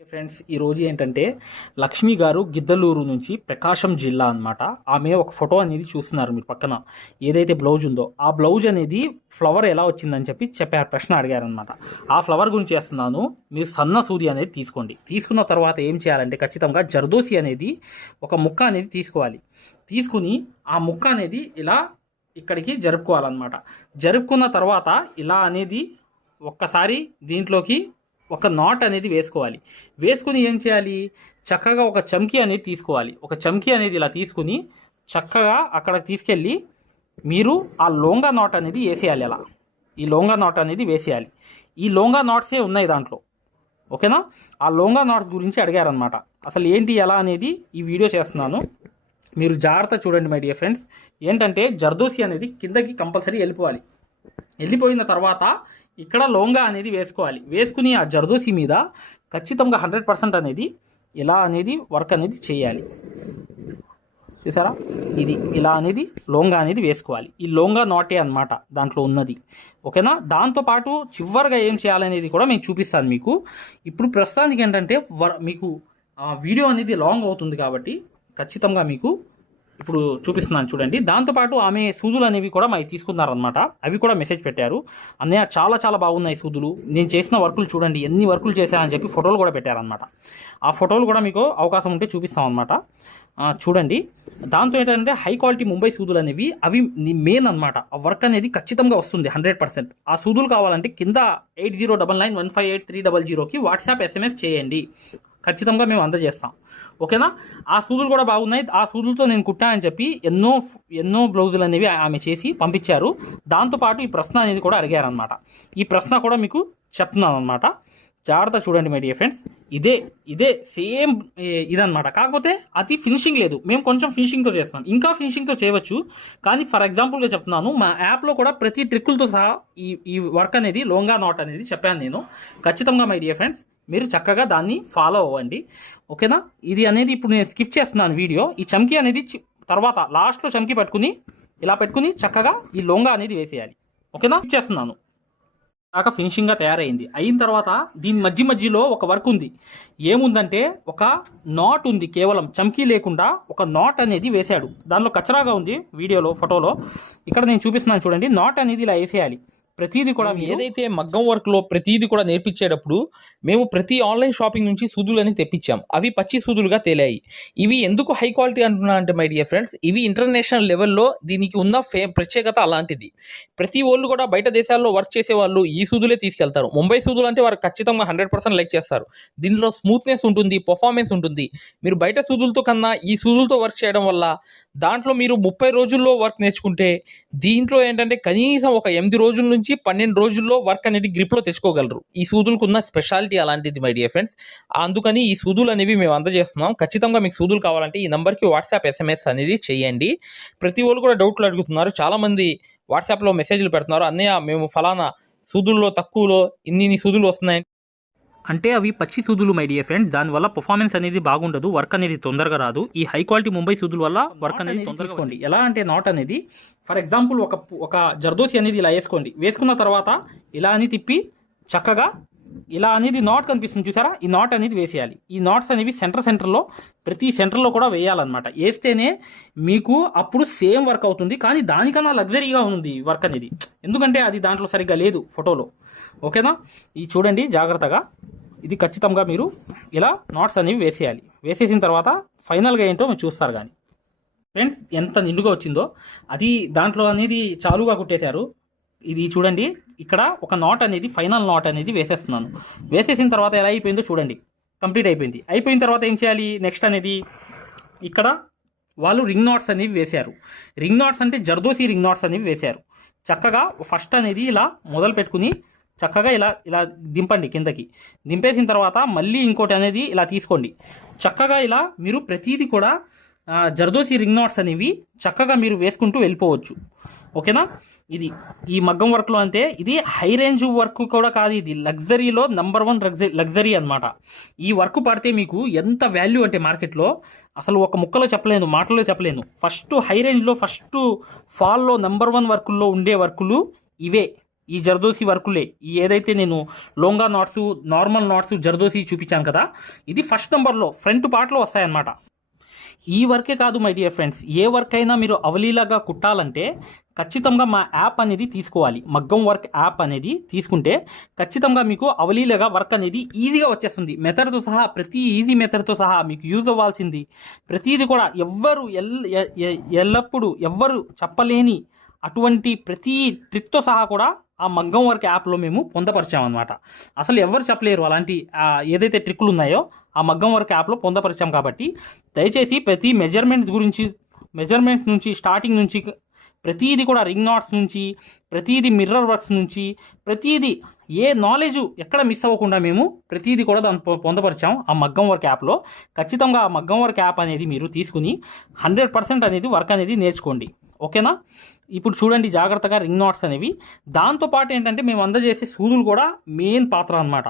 Friends ఈ రోజు ఏంటంటే లక్ష్మి గారు గిద్దలూరు నుంచి ప్రకాశం జిల్లా అన్నమాట. ఆమె ఒక ఫోటో అనేది చూస్తున్నారు మీరు పక్కన. ఏదైతే బ్లౌజ్ ఉందో ఆ బ్లౌజ్ అనేది ఫ్లవర్ ఎలా వచ్చిందని చెప్పారు, ప్రశ్న అడిగారనమాట. ఆ ఫ్లవర్ గురించి చేస్తున్నాను. మీరు సన్న సూది అనేది తీసుకోండి. తీసుకున్న తర్వాత ఏం చేయాలంటే ఖచ్చితంగా జర్దోసి అనేది ఒక ముక్క అనేది తీసుకోవాలి. తీసుకుని ఆ ముక్క అనేది ఇలా ఇక్కడికి జరుపుకోవాలన్నమాట. జరుపుకున్న తర్వాత ఇలా అనేది ఒక్కసారి దీంట్లోకి ఒక నాట్ అనేది వేసుకోవాలి. వేసుకుని ఏం చేయాలి, చక్కగా ఒక చమ్కీ అనేది తీసుకోవాలి. ఒక చమ్కీ అనేది ఇలా తీసుకుని చక్కగా అక్కడికి తీసుకెళ్ళి మీరు ఆ లోంగా నాట్ అనేది వేసేయాలి. అలా ఈ లోంగా నాట్ అనేది వేసేయాలి. ఈ లోంగా నాట్సే ఉన్నాయి దాంట్లో, ఓకేనా. ఆ లోంగా నాట్స్ గురించి అడిగారనమాట. అసలు ఏంటి ఎలా అనేది ఈ వీడియో చేస్తున్నాను, మీరు జాగ్రత్త చూడండి మై డియర్ ఫ్రెండ్స్. ఏంటంటే జర్దోసి అనేది కిందకి కంపల్సరీ వెళ్ళిపోవాలి. వెళ్ళిపోయిన తర్వాత ఇక్కడ లోంగా అనేది వేసుకోవాలి. వేసుకుని ఆ జర్దోసి మీద ఖచ్చితంగా 100% అనేది ఇలా అనేది వర్క్ అనేది చేయాలి. చూసారా, ఇది ఇలా అనేది లోంగా అనేది వేసుకోవాలి. ఈ లోంగా నాటే అనమాట దాంట్లో ఉన్నది, ఓకేనా. దాంతోపాటు చివరిగా ఏం చేయాలనేది కూడా నేను చూపిస్తాను మీకు. ఇప్పుడు ప్రస్తుతానికి ఏంటంటే మీకు వీడియో అనేది లాంగ్ అవుతుంది కాబట్టి ఖచ్చితంగా మీకు ఇప్పుడు చూపిస్తున్నాను చూడండి. దాంతోపాటు ఆమె సూదులు అనేవి కూడా మాకు తీసుకున్నారనమాట. అవి కూడా మెసేజ్ పెట్టారు, అన్నయ్య చాలా చాలా బాగున్నాయి సూదులు, నేను చేసిన వర్కులు చూడండి, ఎన్ని వర్కులు చేశానని చెప్పి ఫోటోలు కూడా పెట్టారనమాట. ఆ ఫోటోలు కూడా మీకు అవకాశం ఉంటే చూపిస్తాం అనమాట. చూడండి. దాంతో ఏంటంటే హై క్వాలిటీ ముంబై సూదులు అనేవి అవి మెయిన్ అనమాట. ఆ వర్క్ అనేది ఖచ్చితంగా వస్తుంది 100%. ఆ సూదులు కావాలంటే కింద 8099158300కి వాట్సాప్ SMS చేయండి, ఖచ్చితంగా మేము అందజేస్తాం, ఓకేనా. ఆ సూదులు కూడా బాగున్నాయి, ఆ సూదులతో నేను కుట్టానని చెప్పి ఎన్నో బ్లౌజులు అనేవి ఆమె చేసి పంపించారు. దాంతోపాటు ఈ ప్రశ్న అనేది కూడా అడిగారనమాట. ఈ ప్రశ్న కూడా మీకు చెప్తున్నాను అనమాట. జాగ్రత్త చూడండి మై డియర్ ఫ్రెండ్స్. ఇదే సేమ్ ఇదనమాట. కాకపోతే అది ఫినిషింగ్ లేదు, మేము కొంచెం ఫినిషింగ్తో చేస్తాం, ఇంకా ఫినిషింగ్తో చేయవచ్చు. కానీ ఫర్ ఎగ్జాంపుల్గా చెప్తున్నాను, మా యాప్లో కూడా ప్రతి ట్రిక్కులతో సహా ఈ వర్క్ అనేది లోంగా నాట్ అనేది చెప్పాను నేను. ఖచ్చితంగా మై డియర్ ఫ్రెండ్స్ మీరు చక్కగా దాన్ని ఫాలో అవ్వండి, ఓకేనా. ఇది అనేది ఇప్పుడు నేను స్కిప్ చేస్తున్నాను వీడియో. ఈ చమ్కీ అనేది తర్వాత లాస్ట్లో చమ్కీ పట్టుకుని ఇలా పెట్టుకుని చక్కగా ఈ లోంగా అనేది వేసేయాలి, ఓకేనా. స్కిప్ చేస్తున్నాను. కాక ఫినిషింగ్గా తయారైంది. అయిన తర్వాత దీని మధ్యలో ఒక వర్క్ ఉంది. ఏముందంటే ఒక నాట్ ఉంది, కేవలం చమ్కీ లేకుండా ఒక నాట్ అనేది వేశాడు. దానిలో కచరాగా ఉంది వీడియోలో, ఫోటోలో. ఇక్కడ నేను చూపిస్తున్నాను చూడండి. నాట్ అనేది ఇలా వేసేయాలి. ప్రతిదీ కూడా ఏదైతే మగ్గం వర్క్లో ప్రతిదీ కూడా నేర్పించేటప్పుడు మేము ప్రతి ఆన్లైన్ షాపింగ్ నుంచి సూదులని తెప్పించాం. అవి పచ్చి సూదులుగా తేలాయి. ఇవి ఎందుకు హై క్వాలిటీ అంటున్నా అంటే మై డియర్ ఫ్రెండ్స్, ఇవి ఇంటర్నేషనల్ లెవెల్లో దీనికి ఉన్న ప్రత్యేకత అలాంటిది. ప్రతి వాళ్ళు కూడా బయట దేశాల్లో వర్క్ చేసే వాళ్ళు ఈ సూదులే తీసుకెళ్తారు. ముంబై సూదులు అంటే వారు ఖచ్చితంగా 100% లైక్ చేస్తారు. దీనిలో స్మూత్నెస్ ఉంటుంది, పర్ఫార్మెన్స్ ఉంటుంది. మీరు బయట సూదులతో కన్నా ఈ సూదులతో వర్క్ చేయడం వల్ల దాంట్లో మీరు 30 రోజుల్లో వర్క్ నేర్చుకుంటే దీంట్లో ఏంటంటే కనీసం ఒక 8 రోజుల నుంచి 12 రోజుల్లో వర్క్ అనేది గ్రిప్లో తెచ్చుకోగలరు. ఈ సూదులకు ఉన్న స్పెషాలిటీ అలాంటిది మై డియర్ ఫ్రెండ్స్. అందుకని ఈ సూదులు అనేవి మేము అందజేస్తున్నాం. ఖచ్చితంగా మీకు సూదులు కావాలంటే ఈ నెంబర్కి వాట్సాప్ SMS అనేది చేయండి. ప్రతి వాళ్ళు కూడా డౌట్లు అడుగుతున్నారు. చాలామంది వాట్సాప్లో మెసేజ్లు పెడుతున్నారు, అన్నయ్య మేము ఫలానా సూదుల్లో తక్కువలో ఇన్ని సూదులు వస్తున్నాయి అంటే అవి పచ్చి సూదులు మై డియర్ ఫ్రెండ్స్. దానివల్ల పర్ఫార్మెన్స్ అనేది బాగుండదు, వర్క్ అనేది తొందరగా రాదు. ఈ హై క్వాలిటీ ముంబై సూదుల వల్ల వర్క్ అనేది తొందరగా తీసుకోండి. ఎలా అంటే నాట్ అనేది ఫర్ ఎగ్జాంపుల్ ఒక జర్దోసి అనేది ఇలా వేసుకోండి. వేసుకున్న తర్వాత ఇలా అని తిప్పి చక్కగా ఇలా అనేది నాట్ కనిపిస్తుంది చూసారా, ఈ నాట్ అనేది వేసేయాలి. ఈ నాట్స్ అనేవి సెంటర్లో ప్రతి సెంటర్లో కూడా వేయాలన్నమాట. వేస్తేనే మీకు అప్పుడు సేమ్ వర్క్ అవుతుంది. కానీ దానికన్నా లగ్జరీగా ఉంది వర్క్ అనేది, ఎందుకంటే అది దాంట్లో సరిగ్గా లేదు ఫోటోలో, ఓకేనా. ఇది చూడండి జాగ్రత్తగా. ఇది ఖచ్చితంగా మీరు ఇలా నాట్స్ అనేవి వేసేయాలి. వేసేసిన తర్వాత ఫైనల్గా ఏంటో మీరు చూస్తారు. కానీ ఫ్రెండ్స్ ఎంత నిండుగా వచ్చిందో అది దాంట్లో అనేది చాలుగా కుట్టేశారు. ఇది చూడండి, ఇక్కడ ఒక నాట్ అనేది ఫైనల్ నాట్ అనేది వేసేస్తున్నాను. వేసేసిన తర్వాత ఎలా అయిపోయిందో చూడండి, కంప్లీట్ అయిపోయింది. అయిపోయిన తర్వాత ఏం చేయాలి నెక్స్ట్ అనేది, ఇక్కడ వాళ్ళు రింగ్ నాట్స్ అనేవి వేశారు. రింగ్ నాట్స్ అంటే జర్దోసి రింగ్ నాట్స్ అనేవి వేశారు. చక్కగా ఫస్ట్ అనేది ఇలా మొదలు పెట్టుకుని చక్కగా ఇలా దింపండి కిందకి. దింపేసిన తర్వాత మళ్ళీ ఇంకోటి అనేది ఇలా తీసుకోండి. చక్కగా ఇలా మీరు ప్రతిదీ కూడా జర్దోసి రింగ్ నాట్స్ అనేవి చక్కగా మీరు వేసుకుంటూ వెళ్ళిపోవచ్చు, ఓకేనా. ఇది ఈ మగ్గం వర్క్లో అంటే ఇది హై రేంజ్ వర్క్ కూడా కాదు, ఇది లగ్జరీలో #1 లగ్జరీ అనమాట. ఈ వర్క్ పడితే మీకు ఎంత వాల్యూ అంటే మార్కెట్లో అసలు ఒక ముక్కలో చెప్పలేను, మాటల్లో చెప్పలేను. ఫస్ట్ హై రేంజ్లో ఫస్ట్ ఫాల్లో #1 వర్కుల్లో ఉండే వర్కులు ఇవే. ఈ జర్దోసి వర్కులే. ఈ ఏదైతే నేను లోంగా నాట్స్, నార్మల్ నాట్స్, జర్దోసి చూపించాను కదా, ఇది ఫస్ట్ నెంబర్లో ఫ్రంట్ పార్ట్లో వస్తాయన్నమాట. ఈ వర్కే కాదు my dear friends, A work అయినా మీరు అవలీలాగా కుట్టాలంటే ఖచ్చితంగా మా యాప్ అనేది తీసుకోవాలి. మగ్గం వర్క్ యాప్ అనేది తీసుకుంటే ఖచ్చితంగా మీకు అవలీలగా వర్క్ అనేది ఈజీగా వచ్చేస్తుంది. మెథడ్తో సహా, ప్రతి ఈజీ మెథడ్తో సహా మీకు యూజ్ అవ్వాల్సింది ప్రతిదీ కూడా ఎవ్వరు ఎల్లప్పుడూ ఎవ్వరు చెప్పలేని అటువంటి ప్రతి ట్రిక్తో సహా కూడా ఆ మగ్గం వర్క్ యాప్లో మేము పొందపరిచామన్నమాట. అసలు ఎవరు చెప్పలేరు అలాంటి ఏదైతే ట్రిక్లు ఉన్నాయో ఆ మగ్గం వర్క్ యాప్లో పొందపరిచాం. కాబట్టి దయచేసి ప్రతి మెజర్మెంట్స్ నుంచి స్టార్టింగ్ నుంచి ప్రతీది కూడా రింగ్ నాట్స్ నుంచి ప్రతీది మిర్రర్ వర్క్స్ నుంచి ప్రతీది ఏ నాలెడ్జ్ ఎక్కడ మిస్ అవ్వకుండా మేము ప్రతీది కూడా దాన్ని పొందపరిచాం ఆ మగ్గం వర్క్ యాప్లో. ఖచ్చితంగా ఆ మగ్గం వర్క్ యాప్ అనేది మీరు తీసుకుని 100% అనేది వర్క్ అనేది నేర్చుకోండి. ఓకేనా? ఇప్పుడు చూడండి జాగ్రత్తగా రింగ్ నాట్స్ అనేవి. దాంతోపాటు ఏంటంటే మేము అందజేసే సూదులు కూడా మెయిన్ పాత్ర అన్నమాట.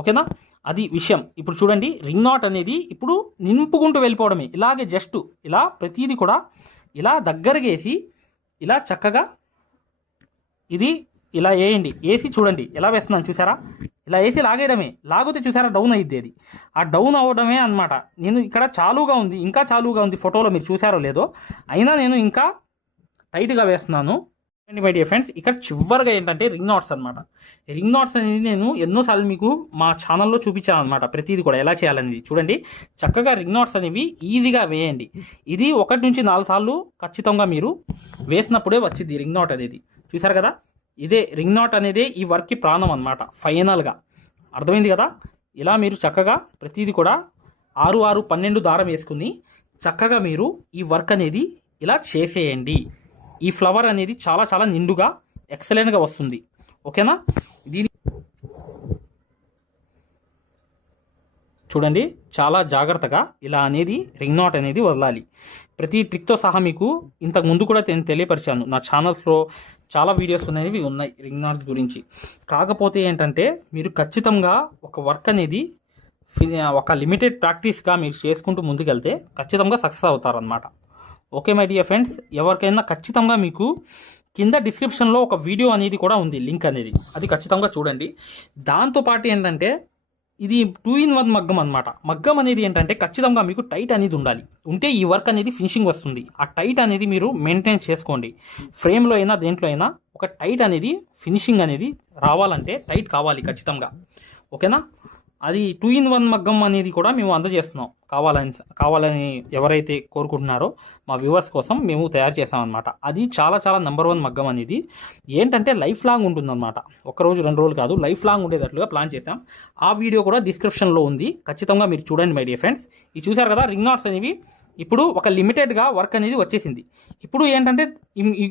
ఓకేనా? అది విషయం. ఇప్పుడు చూడండి రింగ్ నాట్ అనేది ఇప్పుడు నింపుకుంటూ వెళ్ళిపోవడమే. ఇలాగే జస్ట్ ఇలా ప్రతీది కూడా ఇలా దగ్గరగేసి ఇలా చక్కగా ఇది ఇలా వేయండి. వేసి చూడండి ఎలా వేస్తున్నాను చూసారా? ఇలా వేసి లాగేయడమే. లాగితే చూసారా డౌన్ అయ్యిద్ది. అది ఆ డౌన్ అవ్వడమే అనమాట. నేను ఇక్కడ చాలుగా ఉంది, ఇంకా చాలుగా ఉంది, ఫోటోలో మీరు చూసారో లేదో, అయినా నేను ఇంకా టైట్గా వేస్తున్నాను. మై డియర్ ఫ్రెండ్స్, ఇక్కడ చివరిగా ఏంటంటే రింగ్ నాట్స్ అనమాట. రింగ్ నాట్స్ అనేది నేను ఎన్నోసార్లు మీకు మా ఛానల్లో చూపించాను అనమాట. ప్రతిదీ కూడా ఎలా చేయాలనేది చూడండి. చక్కగా రింగ్ నాట్స్ అనేవి ఈజీగా వేయండి. ఇది 1 నుంచి 4 సార్లు ఖచ్చితంగా మీరు వేసినప్పుడే వచ్చింది రింగ్ నాట్ అనేది. చూసారు కదా, ఇదే రింగ్ నాట్ అనేది ఈ వర్క్కి ప్రాణం అనమాట. ఫైనల్గా అర్థమైంది కదా. ఇలా మీరు చక్కగా ప్రతిదీ కూడా 6, 6, 12 దారం వేసుకుని చక్కగా మీరు ఈ వర్క్ అనేది ఇలా చేసేయండి. ఈ ఫ్లవర్ అనేది చాలా చాలా నిండుగా ఎక్సలెంట్గా వస్తుంది. ఓకేనా? దీని చూడండి చాలా జాగ్రత్తగా ఇలా అనేది రింగ్ నాట్ అనేది వదలాలి. ప్రతి ట్రిక్తో సహా మీకు ఇంతకు ముందు కూడా నేను తెలియపరిచాను. నా ఛానల్స్లో చాలా వీడియోస్ అనేవి ఉన్నాయి రింగ్ నాట్స్ గురించి. కాకపోతే ఏంటంటే మీరు ఖచ్చితంగా ఒక వర్క్ అనేది ఒక లిమిటెడ్ ప్రాక్టీస్గా మీరు చేసుకుంటూ ముందుకెళ్తే ఖచ్చితంగా సక్సెస్ అవుతారనమాట. ఓకే మై డియర్ ఫ్రెండ్స్, ఎవరికైనా ఖచ్చితంగా మీకు కింద డిస్క్రిప్షన్లో ఒక వీడియో అనేది కూడా ఉంది, లింక్ అనేది, అది ఖచ్చితంగా చూడండి. దాంతోపాటు ఏంటంటే ఇది 2-in-1 మగ్గం అనమాట. మగ్గం అనేది ఏంటంటే ఖచ్చితంగా మీకు టైట్ అనేది ఉండాలి. ఉంటే ఈ వర్క్ అనేది ఫినిషింగ్ వస్తుంది. ఆ టైట్ అనేది మీరు మెయింటైన్ చేసుకోండి. ఫ్రేమ్లో అయినా దేంట్లో అయినా ఒక టైట్ అనేది ఫినిషింగ్ అనేది రావాలంటే టైట్ కావాలి ఖచ్చితంగా. ఓకేనా? అది 2-in-1 మగ్గం అనేది కూడా మేము అందజేస్తున్నాం. కావాలని ఎవరైతే కోరుకుంటున్నారో మా వ్యూవర్స్ కోసం మేము తయారు చేసామన్నమాట. అది చాలా చాలా నెంబర్ 1 మగ్గం అనేది. ఏంటంటే లైఫ్ లాంగ్ ఉంటుందన్నమాట. 1 రోజు 2 రోజులు కాదు, లైఫ్ లాంగ్ ఉండేటట్లుగా ప్లాన్ చేసాం. ఆ వీడియో కూడా డిస్క్రిప్షన్లో ఉంది, ఖచ్చితంగా మీరు చూడండి మై డియర్ ఫ్రెండ్స్. ఇది చూసారు కదా రింగ్ నాట్స్ అనేవి ఇప్పుడు ఒక లిమిటెడ్గా వర్క్ అనేది వచ్చేసింది. ఇప్పుడు ఏంటంటే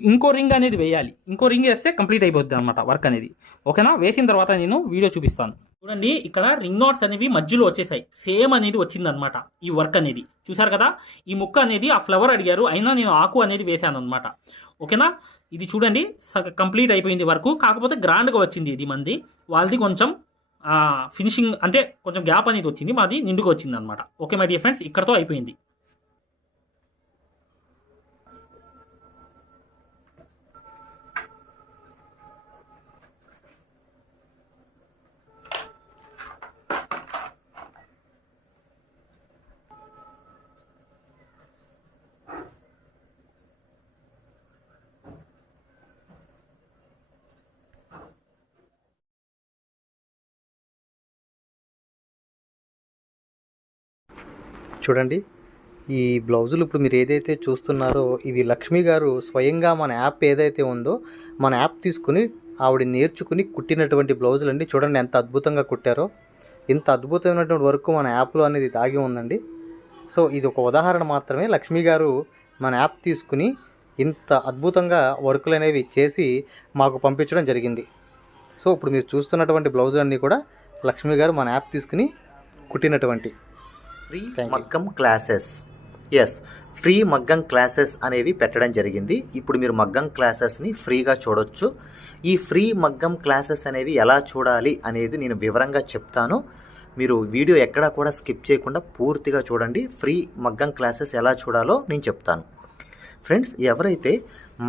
ఇంకో రింగ్ అనేది వేయాలి. ఇంకో రింగ్ వేస్తే కంప్లీట్ అయిపోద్ది అనమాట వర్క్ అనేది. ఓకేనా? వేసిన తర్వాత నేను వీడియో చూపిస్తాను. చూడండి ఇక్కడ రింగ్ నాట్స్ అనేవి మధ్యలో వచ్చేసాయి. సేమ్ అనేది వచ్చిందనమాట ఈ వర్క్ అనేది. చూసారు కదా, ఈ ముక్క అనేది ఆ ఫ్లవర్ అడిగారు, అయినా నేను ఆకు అనేది వేశాను అనమాట. ఓకేనా? ఇది చూడండి కంప్లీట్ అయిపోయింది వర్క్. కాకపోతే గ్రాండ్గా వచ్చింది. ఇది మంది వాళ్ళది కొంచెం ఫినిషింగ్ అంటే కొంచెం గ్యాప్ అనేది వచ్చింది, మాది నిండుగా వచ్చింది అనమాట. ఓకే మై డియర్ ఫ్రెండ్స్, ఇక్కడతో అయిపోయింది. చూడండి ఈ బ్లౌజులు ఇప్పుడు మీరు ఏదైతే చూస్తున్నారో ఇది లక్ష్మి గారు స్వయంగా మన యాప్ ఏదైతే ఉందో మన యాప్ తీసుకుని ఆవిడ నేర్చుకుని కుట్టినటువంటి బ్లౌజులు అండి. చూడండి ఎంత అద్భుతంగా కుట్టారో. ఇంత అద్భుతమైనటువంటి వర్క్ మన యాప్లో అనేది దాగి ఉందండి. సో ఇది ఒక ఉదాహరణ మాత్రమే. లక్ష్మి గారు మన యాప్ తీసుకుని ఇంత అద్భుతంగా వర్కులు అనేవి చేసి మాకు పంపించడం జరిగింది. సో ఇప్పుడు మీరు చూస్తున్నటువంటి బ్లౌజులన్నీ కూడా లక్ష్మి గారు మన యాప్ తీసుకుని కుట్టినటువంటి ఫ్రీ మగ్గం క్లాసెస్. ఎస్, ఫ్రీ మగ్గం క్లాసెస్ అనేవి పెట్టడం జరిగింది. ఇప్పుడు మీరు మగ్గం క్లాసెస్ని ఫ్రీగా చూడొచ్చు. ఈ ఫ్రీ మగ్గం క్లాసెస్ అనేవి ఎలా చూడాలి అనేది నేను వివరంగా చెప్తాను. మీరు వీడియో ఎక్కడా కూడా స్కిప్ చేయకుండా పూర్తిగా చూడండి. ఫ్రీ మగ్గం క్లాసెస్ ఎలా చూడాలో నేను చెప్తాను. ఫ్రెండ్స్, ఎవరైతే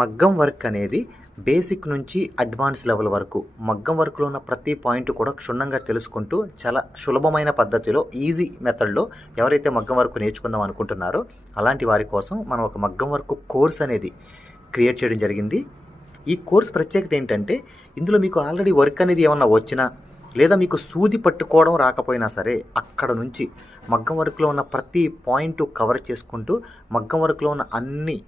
మగ్గం వర్క్ అనేది బేసిక్ నుంచి అడ్వాన్స్ లెవెల్ వరకు మగ్గం వర్క్లో ఉన్న ప్రతి పాయింట్ కూడా క్షుణ్ణంగా తెలుసుకుంటూ చాలా సులభమైన పద్ధతిలో ఈజీ మెథడ్లో ఎవరైతే మగ్గం వర్క్ నేర్చుకుందాం అనుకుంటున్నారో అలాంటి వారి కోసం మనం ఒక మగ్గం వర్క్ కోర్స్ అనేది క్రియేట్ చేయడం జరిగింది. ఈ కోర్స్ ప్రత్యేకత ఏంటంటే ఇందులో మీకు ఆల్రెడీ వర్క్ అనేది ఏమన్నా వచ్చినా లేదా మీకు సూది పట్టుకోవడం రాకపోయినా సరే అక్కడ నుంచి మగ్గం వర్క్లో ఉన్న ప్రతి పాయింట్ కవర్ చేసుకుంటూ మగ్గం వర్క్లో ఉన్న అన్ని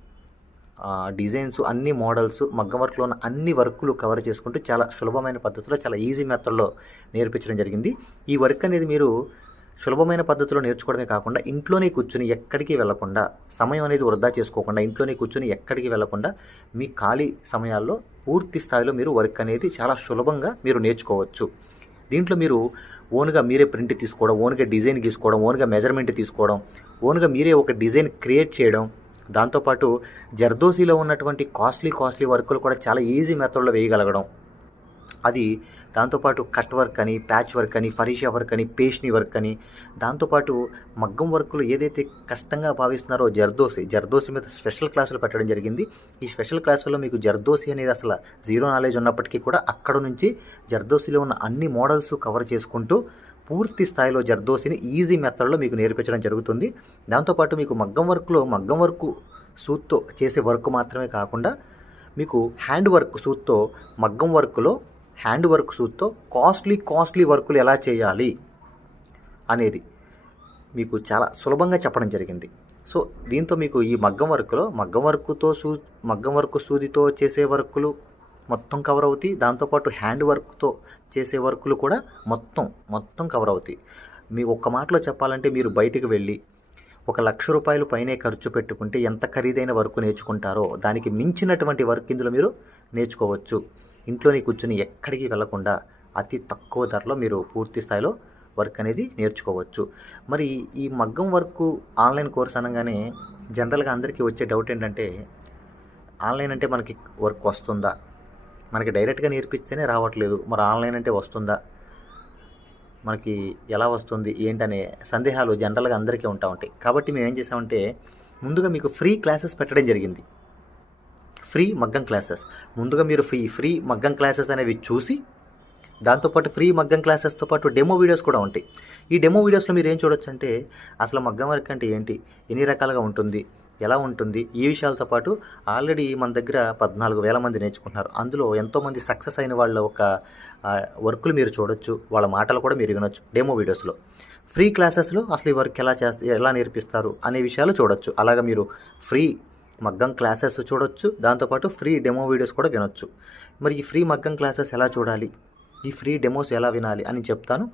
డిజైన్స్, అన్ని మోడల్స్, మగ్గం వర్క్లో ఉన్న అన్ని వర్కులు కవర్ చేసుకుంటూ చాలా సులభమైన పద్ధతిలో చాలా ఈజీ మెథడ్లో నేర్పించడం జరిగింది. ఈ వర్క్ అనేది మీరు సులభమైన పద్ధతిలో నేర్చుకోవడమే కాకుండా ఇంట్లోనే కూర్చుని ఎక్కడికి వెళ్లకుండా, సమయం అనేది వృధా చేసుకోకుండా ఇంట్లోనే కూర్చుని ఎక్కడికి వెళ్లకుండా మీ ఖాళీ సమయాల్లో పూర్తి స్థాయిలో మీరు వర్క్ అనేది చాలా సులభంగా మీరు నేర్చుకోవచ్చు. దీంట్లో మీరు ఓన్గా మీరే ప్రింట్ తీసుకోవడం, ఓన్గా డిజైన్ గీసుకోవడం, ఓన్గా మెజర్మెంట్ తీసుకోవడం, ఓన్గా మీరే ఒక డిజైన్ క్రియేట్ చేయడం, దాంతోపాటు జర్దోసీలో ఉన్నటువంటి కాస్ట్లీ వర్కులు కూడా చాలా ఈజీ మెథడ్లో వేయగలగడం, అది దాంతోపాటు కట్ వర్క్ అని, ప్యాచ్ వర్క్ అని, ఫరీషా వర్క్ అని, పేష్ని వర్క్ అని, దాంతోపాటు మగ్గం వర్కులు ఏదైతే కష్టంగా భావిస్తున్నారో జర్దోసి మీద స్పెషల్ క్లాసులు పెట్టడం జరిగింది. ఈ స్పెషల్ క్లాసుల్లో మీకు జర్దోసి అనేది అసలు జీరో నాలెడ్జ్ ఉన్నప్పటికీ కూడా అక్కడ నుంచి జర్దోసిలో ఉన్న అన్ని మోడల్స్ కవర్ చేసుకుంటూ పూర్తి స్థాయిలో జర్దోసిని ఈజీ మెథడ్లో మీకు నేర్పించడం జరుగుతుంది. దాంతోపాటు మీకు మగ్గం వర్క్ సూత్తో చేసే వర్క్ మాత్రమే కాకుండా మీకు హ్యాండ్ వర్క్ సూత్తో, మగ్గం వర్క్లో హ్యాండ్ వర్క్ సూత్తో కాస్ట్లీ వర్కులు ఎలా చేయాలి అనేది మీకు చాలా సులభంగా చెప్పడం జరిగింది. సో దీంతో మీకు ఈ మగ్గం వర్క్ సూదితో చేసే వర్కులు మొత్తం కవర్ అవుతాయి. దాంతోపాటు హ్యాండ్ వర్క్తో చేసే వర్కులు కూడా మొత్తం కవర్ అవుతాయి. మీకు ఒక్క మాటలో చెప్పాలంటే మీరు బయటికి వెళ్ళి ₹1,00,000 పైనే ఖర్చు పెట్టుకుంటే ఎంత ఖరీదైన వర్క్ నేర్చుకుంటారో దానికి మించినటువంటి వర్క్ ఇందులో మీరు నేర్చుకోవచ్చు. ఇంట్లోనే కూర్చుని ఎక్కడికి వెళ్లకుండా అతి తక్కువ ధరలో మీరు పూర్తి స్థాయిలో వర్క్ అనేది నేర్చుకోవచ్చు. మరి ఈ మగ్గం వర్క్ ఆన్లైన్ కోర్స్ అనగానే జనరల్గా అందరికీ వచ్చే డౌట్ ఏంటంటే, ఆన్లైన్ అంటే మనకి వర్క్ వస్తుందా, మనకి డైరెక్ట్గా నేర్పిస్తేనే రావట్లేదు, మరి ఆన్లైన్ అంటే వస్తుందా, మనకి ఎలా వస్తుంది ఏంటనే సందేహాలు జనరల్గా అందరికీ ఉంటాయి. కాబట్టి మేము ఏం చేసామంటే ముందుగా మీకు ఫ్రీ క్లాసెస్ పెట్టడం జరిగింది. ఫ్రీ మగ్గం క్లాసెస్ ముందుగా మీరు ఫ్రీ మగ్గం క్లాసెస్ అనేవి చూసి, దాంతోపాటు ఫ్రీ మగ్గం క్లాసెస్తో పాటు డెమో వీడియోస్ కూడా ఉంటాయి. ఈ డెమో వీడియోస్లో మీరు ఏం చూడొచ్చు అంటే అసలు మగ్గం వర్క్ అంటే ఏంటి, ఎన్ని రకాలుగా ఉంటుంది, ఎలా ఉంటుంది, ఈ విషయాలతో పాటు ఆల్రెడీ మన దగ్గర 14,000 మంది నేర్చుకుంటున్నారు. అందులో ఎంతోమంది సక్సెస్ అయిన వాళ్ళ ఒక వర్కులు మీరు చూడొచ్చు, వాళ్ళ మాటలు కూడా మీరు వినొచ్చు డెమో వీడియోస్లో. ఫ్రీ క్లాసెస్లో అసలు ఈ వర్క్ ఎలా నేర్పిస్తారు అనే విషయాలు చూడొచ్చు. అలాగా మీరు ఫ్రీ మగ్గం క్లాసెస్ చూడొచ్చు, దాంతోపాటు ఫ్రీ డెమో వీడియోస్ కూడా వినొచ్చు. మరి ఈ ఫ్రీ మగ్గం క్లాసెస్ ఎలా చూడాలి, ఈ ఫ్రీ డెమోస్ ఎలా వినాలి అని చెప్తాను.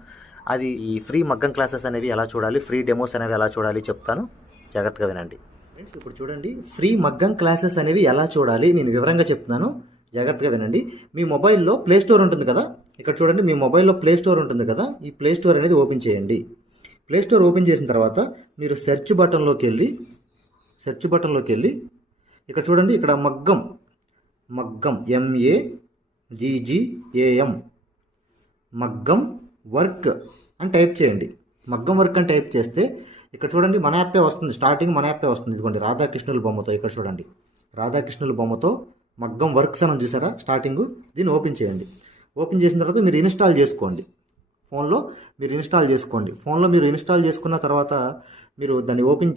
అది ఈ ఫ్రీ మగ్గం క్లాసెస్ అనేవి ఎలా చూడాలి, ఫ్రీ డెమోస్ అనేవి ఎలా చూడాలి చెప్తాను, జాగ్రత్తగా వినండి. ఫ్రెండ్స్ ఇప్పుడు చూడండి, ఫ్రీ మగ్గం క్లాసెస్ అనేవి ఎలా చూడాలి నేను వివరంగా చెప్తున్నాను, జాగ్రత్తగా వినండి. మీ మొబైల్లో ప్లే స్టోర్ ఉంటుంది కదా, ఇక్కడ చూడండి మీ మొబైల్లో ప్లే స్టోర్ ఉంటుంది కదా, ఈ ప్లే స్టోర్ అనేది ఓపెన్ చేయండి. ప్లే స్టోర్ ఓపెన్ చేసిన తర్వాత మీరు సెర్చ్ బటన్లోకి వెళ్ళి ఇక్కడ చూడండి, ఇక్కడ మగ్గం MAGGAM మగ్గం వర్క్ అని టైప్ చేయండి. మగ్గం వర్క్ అని టైప్ చేస్తే ఇక్కడ చూడండి మన యాపే వస్తుంది, స్టార్టింగ్ మన యాపే వస్తుంది. ఇదిగోండి రాధాకృష్ణుల బొమ్మతో, ఇక్కడ చూడండి రాధాకృష్ణుల బొమ్మతో మగ్గం వర్క్స్ అని చూసారా స్టార్టింగ్, దీన్ని ఓపెన్ చేయండి. ఓపెన్ చేసిన తర్వాత మీరు ఇన్స్టాల్ చేసుకోండి. ఫోన్లో మీరు ఇన్స్టాల్ చేసుకున్న తర్వాత మీరు దాన్ని ఓపెన్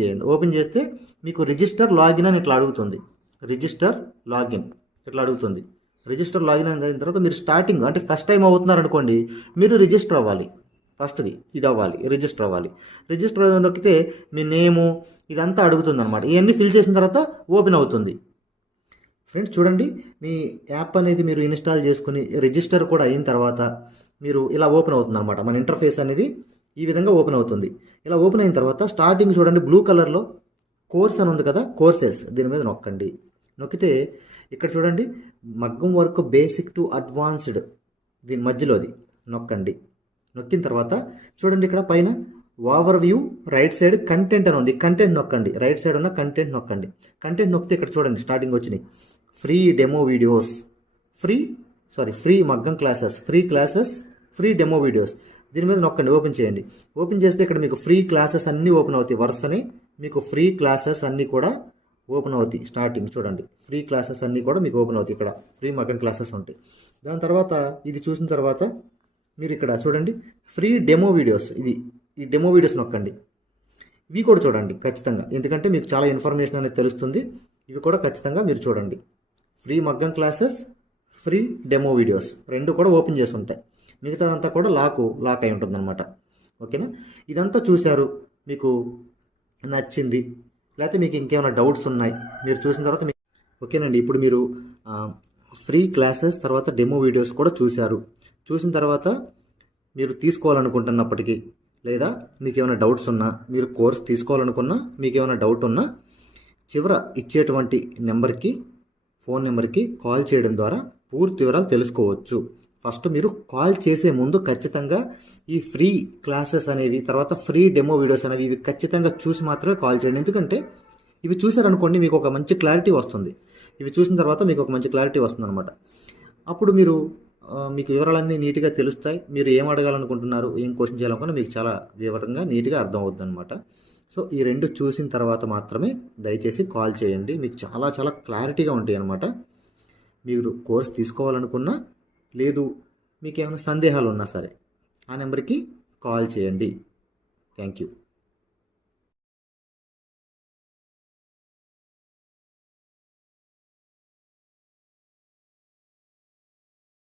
చేయండి. ఓపెన్ చేస్తే మీకు రిజిస్టర్ లాగిన్ అని ఇట్లా అడుగుతుంది. రిజిస్టర్ లాగిన్ అయిన తర్వాత మీరు స్టార్టింగ్ అంటే ఫస్ట్ టైం అవుతున్నారు అనుకోండి, మీరు రిజిస్టర్ అవ్వాలి. ఫస్ట్ది ఇది అవ్వాలి, రిజిస్టర్ అవ్వాలి. రిజిస్టర్ నొక్కితే మీ నేము ఇదంతా అడుగుతుంది అనమాట. ఇవన్నీ ఫిల్ చేసిన తర్వాత ఓపెన్ అవుతుంది. ఫ్రెండ్స్ చూడండి, మీ యాప్ అనేది మీరు ఇన్స్టాల్ చేసుకుని రిజిస్టర్ కూడా అయిన తర్వాత మీరు ఇలా ఓపెన్ అవుతుంది అనమాట. మన ఇంటర్ఫేస్ అనేది ఈ విధంగా ఓపెన్ అవుతుంది. ఇలా ఓపెన్ అయిన తర్వాత స్టార్టింగ్ చూడండి బ్లూ కలర్లో కోర్స్ అని ఉంది కదా, కోర్సెస్ దీని మీద నొక్కండి. నొక్కితే ఇక్కడ చూడండి మగ్గం వర్క్ బేసిక్ టు అడ్వాన్స్డ్ దీని మధ్యలోది నొక్కండి. నొక్కిన తర్వాత చూడండి ఇక్కడ పైన over view right side content అని ఉంది, కంటెంట్ నొక్కండి. రైట్ సైడ్ ఉన్న కంటెంట్ నొక్కండి. కంటెంట్ నొక్కితే ఇక్కడ చూడండి స్టార్టింగ్ వచ్చినాయి ఫ్రీ డెమో వీడియోస్, ఫ్రీ మగ్గం క్లాసెస్, ఫ్రీ డెమో వీడియోస్. దీని మీద నొక్కండి, ఓపెన్ చేయండి. ఓపెన్ చేస్తే ఇక్కడ మీకు ఫ్రీ క్లాసెస్ అన్నీ ఓపెన్ అవుతాయి. వరుసనే మీకు ఫ్రీ క్లాసెస్ అన్నీ కూడా ఓపెన్ అవుతాయి. స్టార్టింగ్ చూడండి, ఫ్రీ క్లాసెస్ అన్నీ కూడా మీకు ఓపెన్ అవుతాయి. ఇక్కడ ఫ్రీ మగ్గం క్లాసెస్ ఉంటాయి. దాని తర్వాత ఇది చూసిన తర్వాత మీరు ఇక్కడ చూడండి ఫ్రీ డెమో వీడియోస్, ఈ డెమో వీడియోస్ నొక్కండి. ఇవి కూడా చూడండి ఖచ్చితంగా, ఎందుకంటే మీకు చాలా ఇన్ఫర్మేషన్ అనేది తెలుస్తుంది. ఇవి కూడా ఖచ్చితంగా మీరు చూడండి. ఫ్రీ మగ్గం క్లాసెస్, ఫ్రీ డెమో వీడియోస్ రెండు కూడా ఓపెన్ చేసి ఉంటాయి. మిగతాదంతా కూడా లాక్ అయి ఉంటుంది అనమాట. ఓకేనా? ఇదంతా చూశారు, మీకు నచ్చింది, లేకపోతే మీకు ఇంకేమైనా డౌట్స్ ఉన్నాయి మీరు చూసిన తర్వాత ఓకేనండి. ఇప్పుడు మీరు ఫ్రీ క్లాసెస్ తర్వాత డెమో వీడియోస్ కూడా చూసిన తర్వాత మీరు తీసుకోవాలనుకుంటున్నప్పటికీ, లేదా మీకు ఏమైనా డౌట్స్ ఉన్నా, మీరు కోర్స్ తీసుకోవాలనుకున్నా, మీకు ఏమైనా డౌట్ ఉన్నా చివర ఇచ్చేటువంటి ఫోన్ నెంబర్కి కాల్ చేయడం ద్వారా పూర్తి వివరాలు తెలుసుకోవచ్చు. ఫస్ట్ మీరు కాల్ చేసే ముందు ఖచ్చితంగా ఈ ఫ్రీ క్లాసెస్ అనేవి, తర్వాత ఫ్రీ డెమో వీడియోస్ అనేవి ఇవి ఖచ్చితంగా చూసి మాత్రమే కాల్ చేయండి. ఎందుకంటే ఇవి చూసారనుకోండి మీకు ఒక మంచి క్లారిటీ వస్తుంది. ఇవి చూసిన తర్వాత మీకు ఒక మంచి క్లారిటీ వస్తుంది అనమాట. అప్పుడు మీకు వివరాలన్నీ నీట్గా తెలుస్తాయి. మీరు ఏం అడగాలనుకుంటున్నారు, ఏం క్వశ్చన్ చేయాలనుకున్నా మీకు చాలా వివరంగా నీట్గా అర్థం అవుతుంది అనమాట. సో ఈ రెండు చూసిన తర్వాత మాత్రమే దయచేసి కాల్ చేయండి. మీకు చాలా చాలా క్లారిటీగా ఉంటాయి అనమాట. మీరు కోర్స్ తీసుకోవాలనుకున్నా, లేదు మీకు ఏమైనా సందేహాలు ఉన్నా సరే ఆ నెంబర్కి కాల్ చేయండి. Thank you.